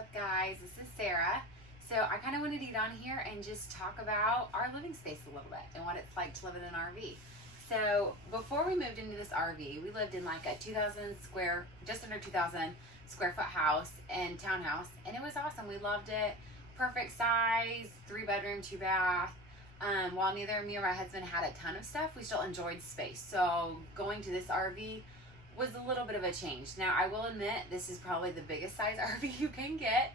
up, guys? This is Sarah. So I kind of wanted to get on here and just talk about our living space a little bit and what it's like to live in an RV. So before we moved into this RV, we lived in like a just under 2,000 square foot house and townhouse, and it was awesome. We loved it. Perfect size, 3-bedroom, 2-bath. While neither me or my husband had a ton of stuff, we still enjoyed space. So going to this RV was a little bit of a change. Now, I will admit this is probably the biggest size RV you can get,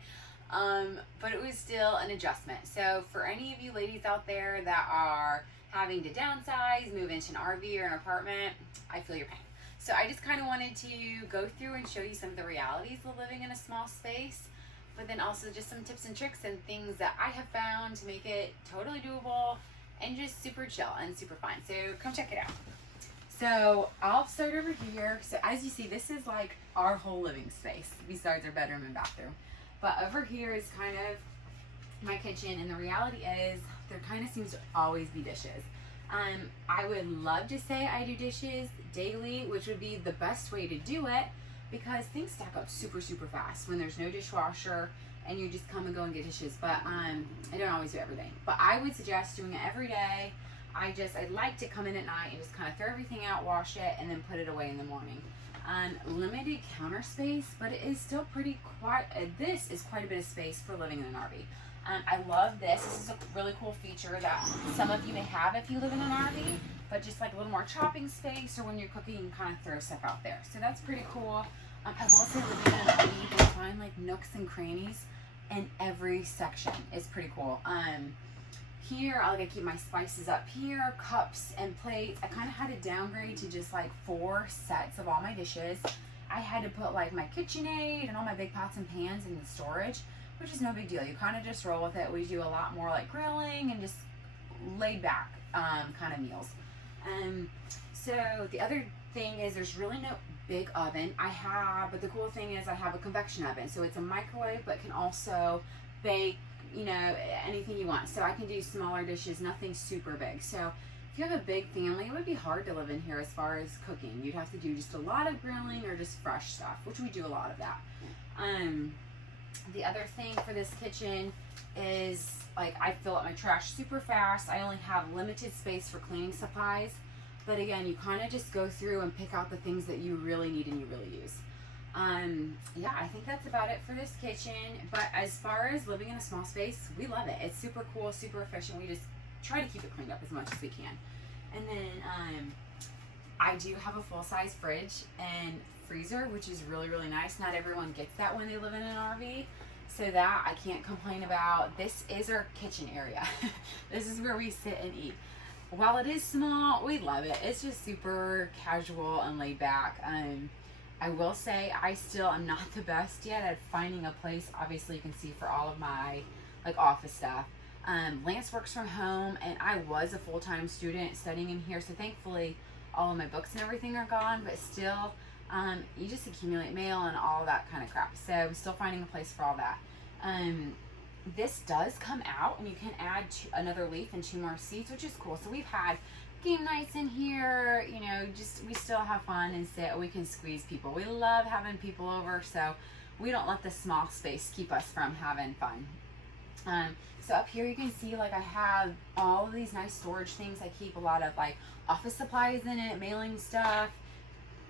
but it was still an adjustment. So for any of you ladies out there that are having to downsize, move into an RV or an apartment, I feel your pain. So I just kind of wanted to go through and show you some of the realities of living in a small space, but then also just some tips and tricks and things that I have found to make it totally doable and just super chill and super fun. So come check it out. So I'll start over here. So as you see, this is like our whole living space besides our bedroom and bathroom. But over here is kind of my kitchen, and the reality is there kind of seems to always be dishes. I would love to say I do dishes daily, which would be the best way to do it, because things stack up super fast when there's no dishwasher and you just come and go and get dishes. But I don't always do everything, but I would suggest doing it every day. I'd like to come in at night and just kind of throw everything out, wash it, and then put it away in the morning. Limited counter space, but it is still this is quite a bit of space for living in an RV. I love this. This is a really cool feature that some of you may have if you live in an RV, but just like a little more chopping space, or when you're cooking, you can kind of throw stuff out there. So that's pretty cool. I will say living in an RV, you can find like nooks and crannies in every section. It's pretty cool. Here, I keep my spices up here, cups and plates. I kind of had to downgrade to just like 4 sets of all my dishes. I had to put like my KitchenAid and all my big pots and pans in the storage, which is no big deal. You kind of just roll with it. We do a lot more like grilling and just laid back kind of meals. So the other thing is there's really no big oven. But the cool thing is I have a convection oven. So it's a microwave, but can also bake, anything you want. So I can do smaller dishes, nothing super big. So if you have a big family, it would be hard to live in here as far as cooking. You'd have to do just a lot of grilling or just fresh stuff, which we do a lot of that. The other thing for this kitchen is like I fill up my trash super fast. I only have limited space for cleaning supplies, but again, you kind of just go through and pick out the things that you really need and you really use. Yeah, I think that's about it for this kitchen. But as far as living in a small space, we love it. It's super cool, super efficient. We just try to keep it cleaned up as much as we can. And then I do have a full-size fridge and freezer, which is really nice. Not everyone gets that when they live in an RV, so that I can't complain about. This is our kitchen area. This is where we sit and eat. While it is small, we love it. It's just super casual and laid back. I will say I still am not the best yet at finding a place. Obviously you can see for all of my like office stuff. Lance works from home, and I was a full-time student studying in here, so thankfully all of my books and everything are gone, but still you just accumulate mail and all that kind of crap. So I'm still finding a place for all that. This does come out, and you can add another leaf and 2 more seats, which is cool. So we've had game nights in here, we still have fun and sit. We can squeeze people. We love having people over, so we don't let the small space keep us from having fun. So up here you can see like I have all of these nice storage things. I keep a lot of like office supplies in it, mailing stuff.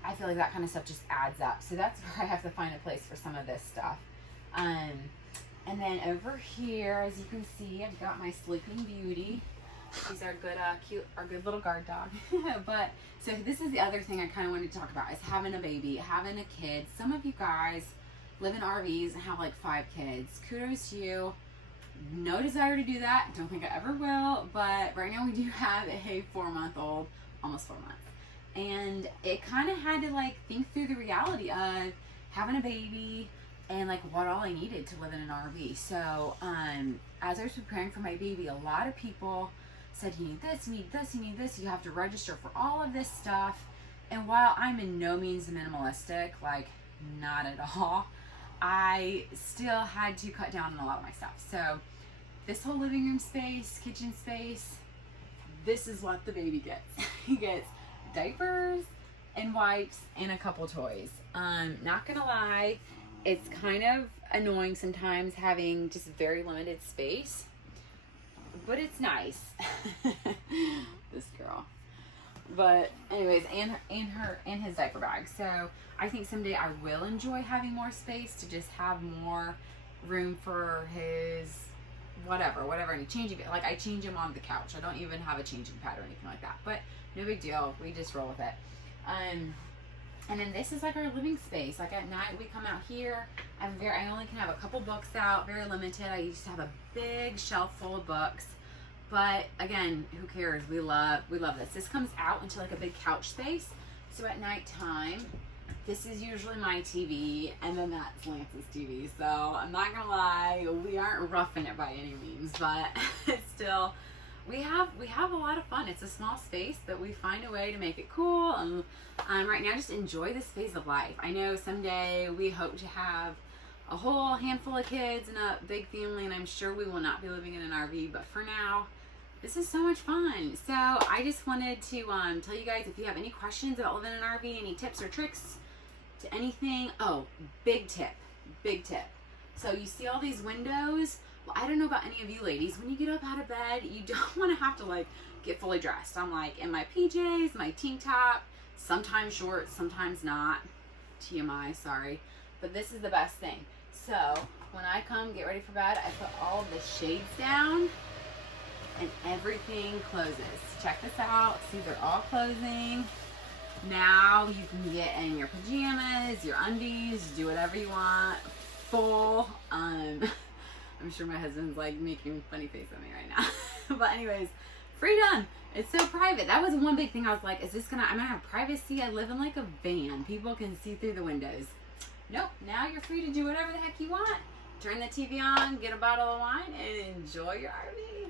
I feel like that kind of stuff just adds up. So that's where I have to find a place for some of this stuff. And then over here, as you can see, I've got my Sleeping Beauty. She's our good little guard dog. But so this is the other thing I kind of wanted to talk about, is having a baby, having a kid. Some of you guys live in RVs and have like 5 kids. Kudos to you. No desire to do that. Don't think I ever will. But right now we do have a 4-month-old, almost 4 months. And it kind of had to like think through the reality of having a baby and like what all I needed to live in an RV. So as I was preparing for my baby, a lot of people said, you need this, you need this, you need this. You have to register for all of this stuff. And while I'm in no means minimalistic, like not at all, I still had to cut down on a lot of my stuff. So this whole living room space, kitchen space, this is what the baby gets. He gets diapers and wipes and a couple toys. Not gonna lie, it's kind of annoying sometimes having just very limited space, but it's nice. This girl. But anyways, and his diaper bag. So I think someday I will enjoy having more space to just have more room for his whatever I need. Changing, like I change him on the couch. I don't even have a changing pad or anything like that. But no big deal. We just roll with it. And then this is like our living space. Like at night we come out here. I only can have a couple books out, very limited. I used to have a big shelf full of books. But again, who cares? We love this. This comes out into like a big couch space. So at nighttime, this is usually my TV, and then that's Lance's TV. So I'm not gonna lie, we aren't roughing it by any means, but it's still, we have a lot of fun. It's a small space, but we find a way to make it cool. And right now, just enjoy this phase of life. I know someday we hope to have a whole handful of kids and a big family, and I'm sure we will not be living in an RV, but for now, this is so much fun. So I just wanted to tell you guys, if you have any questions about living in an RV, any tips or tricks to anything. Oh, big tip. So you see all these windows? Well, I don't know about any of you ladies. When you get up out of bed, you don't want to have to like get fully dressed. I'm like in my PJs, my tank top, sometimes shorts, sometimes not. TMI, sorry. But this is the best thing. So when I come get ready for bed, I put all of the shades down and everything closes. Check this out. See, they're all closing. Now you can get in your pajamas, your undies, do whatever you want. Full. I'm sure my husband's like making a funny face at me right now. But anyways, freedom. It's so private. That was one big thing. I was like, I'm gonna have privacy. I live in like a van. People can see through the windows. Nope. Now you're free to do whatever the heck you want. Turn the TV on, get a bottle of wine, and enjoy your RV.